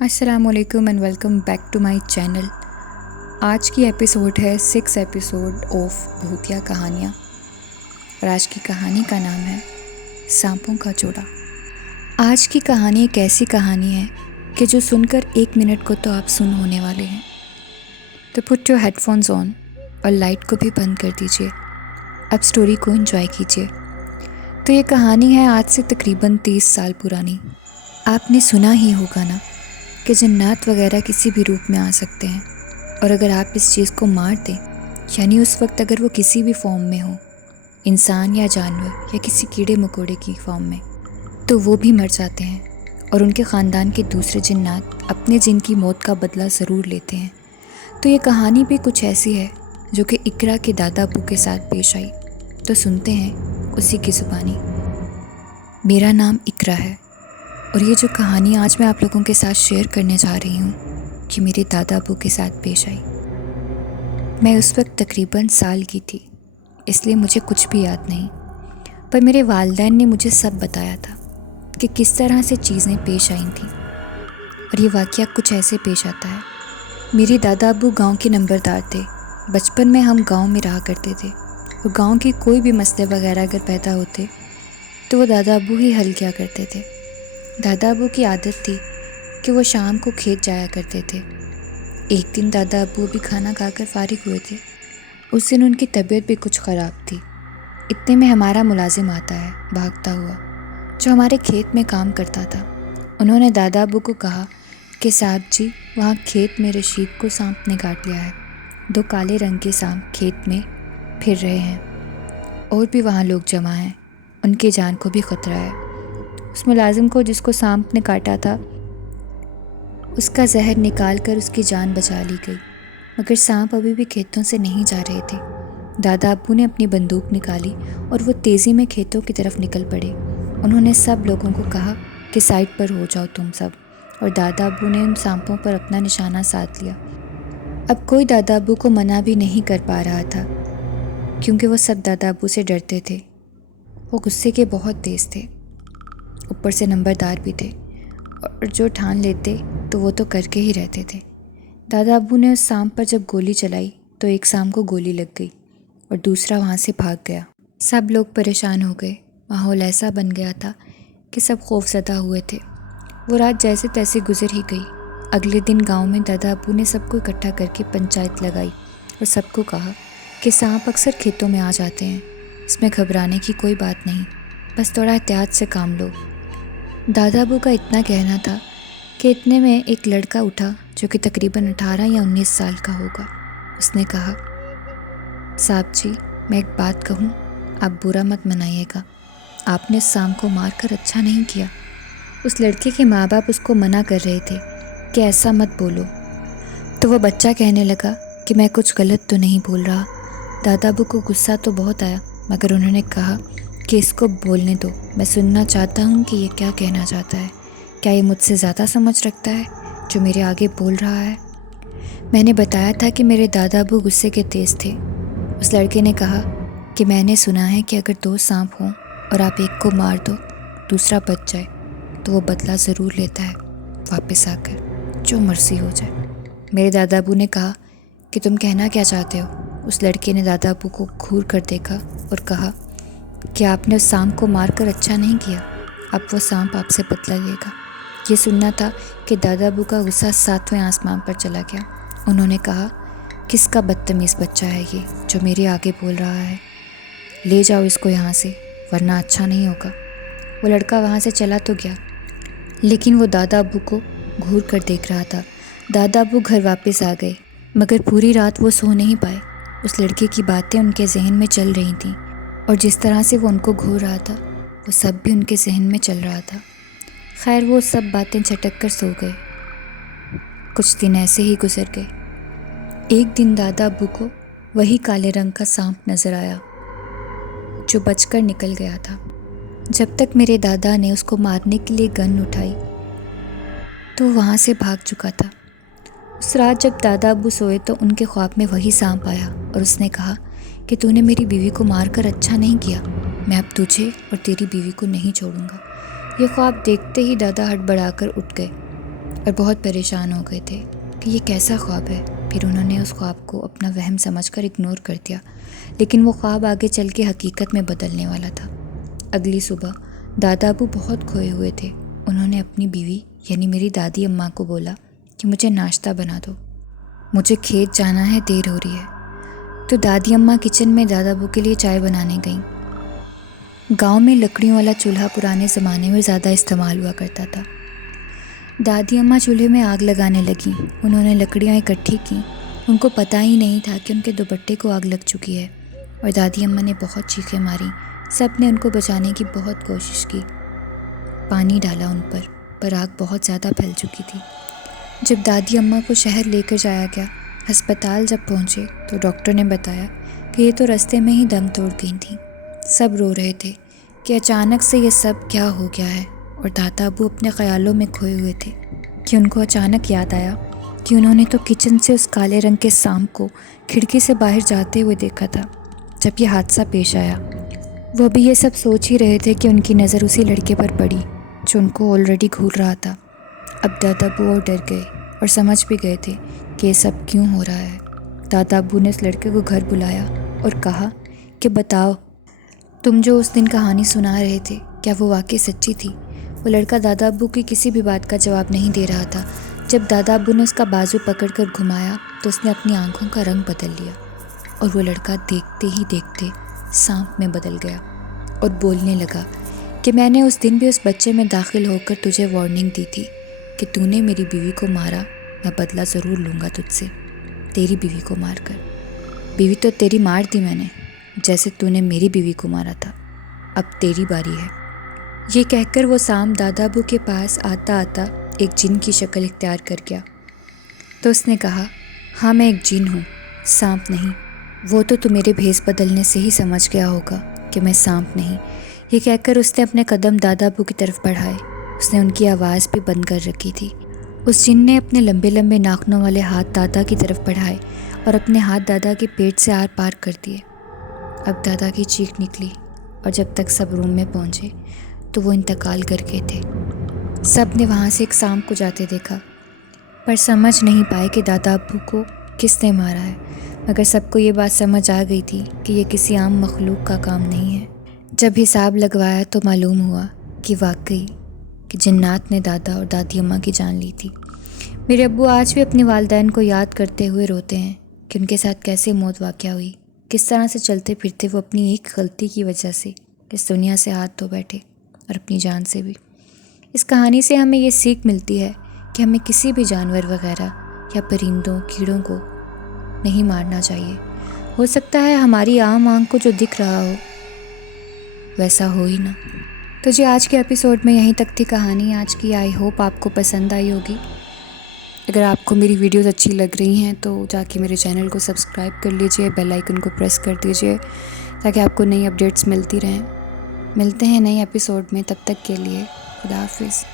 السلام علیکم and welcome back to my channel. آج کی ایپیسوڈ ہے 6 ایپیسوڈ آف بھوتیا کہانیاں، اور آج کی کہانی کا نام ہے سانپوں کا جوڑا۔ آج کی کہانی ایک ایسی کہانی ہے کہ جو سن کر 1 منٹ کو تو آپ سن ہونے والے ہیں، تو پٹ یور ہیڈ فونز آن اور لائٹ کو بھی بند کر دیجیے۔ اب سٹوری کو انجوائے کیجیے۔ تو یہ کہانی ہے آج سے تقریباً 30 سال پرانی۔ آپ نے سنا ہی ہوگا نا کہ جنات وغیرہ کسی بھی روپ میں آ سکتے ہیں، اور اگر آپ اس چیز کو مار دیں، یعنی اس وقت اگر وہ کسی بھی فارم میں ہو، انسان یا جانور یا کسی کیڑے مکوڑے کی فارم میں، تو وہ بھی مر جاتے ہیں، اور ان کے خاندان کے دوسرے جنات اپنے جن کی موت کا بدلہ ضرور لیتے ہیں۔ تو یہ کہانی بھی کچھ ایسی ہے جو کہ اقرا کے دادا ابو کے ساتھ پیش آئی۔ تو سنتے ہیں اسی کی زبانی۔ میرا نام اقرا ہے، اور یہ جو کہانی آج میں آپ لوگوں کے ساتھ شیئر کرنے جا رہی ہوں کہ میرے دادا ابو کے ساتھ پیش آئی۔ میں اس وقت تقریباً سال کی تھی، اس لیے مجھے کچھ بھی یاد نہیں، پر میرے والدین نے مجھے سب بتایا تھا کہ کس طرح سے چیزیں پیش آئی تھیں، اور یہ واقعہ کچھ ایسے پیش آتا ہے۔ میرے دادا ابو گاؤں کے نمبردار تھے۔ بچپن میں ہم گاؤں میں رہا کرتے تھے، اور گاؤں کے کوئی بھی مسئلے وغیرہ اگر پیدا ہوتے تو وہ دادا ابو ہی حل کیا کرتے تھے۔ دادا ابو کی عادت تھی کہ وہ شام کو کھیت جایا کرتے تھے۔ ایک دن دادا ابو بھی کھانا کھا کر فارغ ہوئے تھے۔ اس دن ان کی طبیعت بھی کچھ خراب تھی۔ اتنے میں ہمارا ملازم آتا ہے بھاگتا ہوا، جو ہمارے کھیت میں کام کرتا تھا۔ انہوں نے دادا ابو کو کہا کہ صاحب جی، وہاں کھیت میں رشید کو سانپ نے کاٹ لیا ہے۔ 2 کالے رنگ کے سانپ کھیت میں پھر رہے ہیں، اور بھی وہاں لوگ جمع ہیں، ان کی جان کو بھی خطرہ ہے۔ اس ملازم کو جس کو سانپ نے کاٹا تھا، اس کا زہر نکال کر اس کی جان بچا لی گئی، مگر سانپ ابھی بھی کھیتوں سے نہیں جا رہے تھے۔ دادا ابو نے اپنی بندوق نکالی اور وہ تیزی میں کھیتوں کی طرف نکل پڑے۔ انہوں نے سب لوگوں کو کہا کہ سائڈ پر ہو جاؤ تم سب، اور دادا ابو نے ان سانپوں پر اپنا نشانہ سادھ لیا۔ اب کوئی دادا ابو کو منع بھی نہیں کر پا رہا تھا، کیونکہ وہ سب دادا ابو سے ڈرتے تھے۔ وہ غصے کے بہت تیز تھے، اوپر سے نمبردار بھی تھے، اور جو ٹھان لیتے تو وہ تو کر کے ہی رہتے تھے۔ دادا ابو نے اس سانپ پر جب گولی چلائی تو ایک سانپ کو گولی لگ گئی، اور دوسرا وہاں سے بھاگ گیا۔ سب لوگ پریشان ہو گئے۔ ماحول ایسا بن گیا تھا کہ سب خوف زدہ ہوئے تھے۔ وہ رات جیسے تیسے گزر ہی گئی۔ اگلے دن گاؤں میں دادا ابو نے سب کو اکٹھا کر کے پنچایت لگائی، اور سب کو کہا کہ سانپ اکثر کھیتوں میں آ جاتے ہیں، اس میں گھبرانے کی کوئی بات نہیں، بس تھوڑا احتیاط سے کام لو۔ دادا ابو کا اتنا کہنا تھا کہ اتنے میں ایک لڑکا اٹھا جو کہ تقریباً 18 یا 19 سال کا ہوگا۔ اس نے کہا، صاحب جی، میں ایک بات کہوں، آپ برا مت منائیے گا، آپ نے اس سانپ کو مار کر اچھا نہیں کیا۔ اس لڑکے کے ماں باپ اس کو منع کر رہے تھے کہ ایسا مت بولو، تو وہ بچہ کہنے لگا کہ میں کچھ غلط تو نہیں بول رہا۔ دادا ابو کو غصہ تو بہت آیا، مگر انہوں نے کہا کہ اس کو بولنے دو، میں سننا چاہتا ہوں کہ یہ کیا کہنا چاہتا ہے۔ کیا یہ مجھ سے زیادہ سمجھ رکھتا ہے جو میرے آگے بول رہا ہے؟ میں نے بتایا تھا کہ میرے دادا ابو غصے کے تیز تھے۔ اس لڑکے نے کہا کہ میں نے سنا ہے کہ اگر 2 سانپ ہوں اور آپ ایک کو مار دو، دوسرا بچ جائے، تو وہ بدلہ ضرور لیتا ہے، واپس آ کر جو مرضی ہو جائے۔ میرے دادا ابو نے کہا کہ تم کہنا کیا چاہتے ہو؟ اس لڑکے نے دادا ابو کو گھور کر دیکھا اور کہا کہ آپ نے اس سانپ کو مار کر اچھا نہیں کیا، اب وہ سانپ آپ سے بدلہ لے گا۔ یہ سننا تھا کہ دادا ابو کا غصہ 7ویں آسمان پر چلا گیا۔ انہوں نے کہا، کس کا بدتمیز بچہ ہے یہ جو میرے آگے بول رہا ہے؟ لے جاؤ اس کو یہاں سے، ورنہ اچھا نہیں ہوگا۔ وہ لڑکا وہاں سے چلا تو گیا، لیکن وہ دادا ابو کو گھور کر دیکھ رہا تھا۔ دادا ابو گھر واپس آ گئے، مگر پوری رات وہ سو نہیں پائے۔ اس لڑکے کی باتیں ان کے ذہن میں چل رہی تھیں، اور جس طرح سے وہ ان کو گھور رہا تھا، وہ سب بھی ان کے ذہن میں چل رہا تھا۔ خیر، وہ سب باتیں جھٹک کر سو گئے۔ کچھ دن ایسے ہی گزر گئے۔ ایک دن دادا ابو کو وہی کالے رنگ کا سانپ نظر آیا جو بچ کر نکل گیا تھا۔ جب تک میرے دادا نے اس کو مارنے کے لیے گن اٹھائی تو وہ وہاں سے بھاگ چکا تھا۔ اس رات جب دادا ابو سوئے تو ان کے خواب میں وہی سانپ آیا، اور اس نے کہا کہ تو نے میری بیوی کو مار کر اچھا نہیں کیا، میں اب تجھے اور تیری بیوی کو نہیں چھوڑوں گا۔ یہ خواب دیکھتے ہی دادا ہڑبڑا کر اٹھ گئے۔ اور بہت پریشان ہو گئے تھے کہ یہ کیسا خواب ہے۔ پھر انہوں نے اس خواب کو اپنا وہم سمجھ کر اگنور کر دیا، لیکن وہ خواب آگے چل کے حقیقت میں بدلنے والا تھا۔ اگلی صبح دادا ابو بہت کھوئے ہوئے تھے۔ انہوں نے اپنی بیوی یعنی میری دادی اماں کو بولا کہ مجھے ناشتہ بنا دو، مجھے کھیت جانا ہے، دیر ہو رہی ہے۔ تو دادی اماں کچن میں دادا ابو کے لیے چائے بنانے گئیں۔ گاؤں میں لکڑیوں والا چولہا پرانے زمانے میں زیادہ استعمال ہوا کرتا تھا۔ دادی اماں چولہے میں آگ لگانے لگیں۔ انہوں نے لکڑیاں اکٹھی کیں۔ ان کو پتہ ہی نہیں تھا کہ ان کے دوپٹے کو آگ لگ چکی ہے، اور دادی اماں نے بہت چیخیں ماریں۔ سب نے ان کو بچانے کی بہت کوشش کی، پانی ڈالا ان پر آگ بہت زیادہ پھیل چکی تھی۔ جب دادی اماں کو شہر لے کر جایا گیا، ہسپتال جب پہنچے تو ڈاکٹر نے بتایا کہ یہ تو رستے میں ہی دم توڑ گئی تھیں۔ سب رو رہے تھے کہ اچانک سے یہ سب کیا ہو گیا ہے، اور دادا ابو اپنے خیالوں میں کھوئے ہوئے تھے کہ ان کو اچانک یاد آیا کہ انہوں نے تو کچن سے اس کالے رنگ کے سانپ کو کھڑکی سے باہر جاتے ہوئے دیکھا تھا جب یہ حادثہ پیش آیا۔ وہ بھی یہ سب سوچ ہی رہے تھے کہ ان کی نظر اسی لڑکے پر پڑی جو ان کو آلریڈی گھور رہا تھا۔ اب دادا ابو اور ڈر گئے اور سمجھ بھی گئے تھے کہ یہ سب کیوں ہو رہا ہے۔ دادا ابو نے اس لڑکے کو گھر بلایا اور کہا کہ بتاؤ، تم جو اس دن کہانی سنا رہے تھے کیا وہ واقعی سچی تھی؟ وہ لڑکا دادا ابو کی کسی بھی بات کا جواب نہیں دے رہا تھا۔ جب دادا ابو نے اس کا بازو پکڑ کر گھمایا تو اس نے اپنی آنکھوں کا رنگ بدل لیا، اور وہ لڑکا دیکھتے ہی دیکھتے سانپ میں بدل گیا اور بولنے لگا کہ میں نے اس دن بھی اس بچے میں داخل ہو کر تجھے وارننگ دی تھی کہ تو نے میری بیوی کو مارا، میں بدلہ ضرور لوں گا تجھ سے، تیری بیوی کو مار کر۔ بیوی تو تیری مار دی میں نے، جیسے تو نے میری بیوی کو مارا تھا، اب تیری باری ہے۔ یہ کہہ کر وہ سانپ دادا ابو کے پاس آتا آتا ایک جن کی شکل اختیار کر گیا۔ تو اس نے کہا، ہاں میں ایک جن ہوں، سانپ نہیں۔ وہ تو میرے بھیس بدلنے سے ہی سمجھ گیا ہوگا کہ میں سانپ نہیں۔ یہ کہہ کر اس نے اپنے قدم دادا ابو کی طرف بڑھائے۔ اس نے ان کی آواز بھی بند کر رکھی تھی۔ اس جن نے اپنے لمبے لمبے ناخنوں والے ہاتھ دادا کی طرف بڑھائے اور اپنے ہاتھ دادا کے پیٹ سے آر پار کر دیے۔ اب دادا کی چیخ نکلی، اور جب تک سب روم میں پہنچے تو وہ انتقال کر گئے تھے۔ سب نے وہاں سے ایک سانپ کو جاتے دیکھا، پر سمجھ نہیں پائے کہ دادا ابو کو کس نے مارا ہے، مگر سب کو یہ بات سمجھ آ گئی تھی کہ یہ کسی عام مخلوق کا کام نہیں ہے۔ جب حساب لگوایا تو معلوم ہوا کہ واقعی کہ جنات نے دادا اور دادی اماں کی جان لی تھی۔ میرے ابو آج بھی اپنے والدین کو یاد کرتے ہوئے روتے ہیں کہ ان کے ساتھ کیسے موت واقع ہوئی، کس طرح سے چلتے پھرتے وہ اپنی ایک غلطی کی وجہ سے اس دنیا سے ہاتھ دھو بیٹھے، اور اپنی جان سے بھی۔ اس کہانی سے ہمیں یہ سیکھ ملتی ہے کہ ہمیں کسی بھی جانور وغیرہ یا پرندوں کیڑوں کو نہیں مارنا چاہیے۔ ہو سکتا ہے ہماری عام آنکھ کو جو دکھ رہا ہو ویسا ہو ہی نہ۔ تو جی آج کے ایپیسوڈ میں یہیں تک تھی کہانی آج کی۔ آئی ہوپ آپ کو پسند آئی ہوگی۔ اگر آپ کو میری ویڈیوز اچھی لگ رہی ہیں تو جا کے میرے چینل کو سبسکرائب کر لیجئے، بیل آئیکن کو پریس کر دیجئے تاکہ آپ کو نئی اپڈیٹس ملتی رہیں۔ ملتے ہیں نئے ایپیسوڈ میں، تب تک کے لیے خدا حافظ۔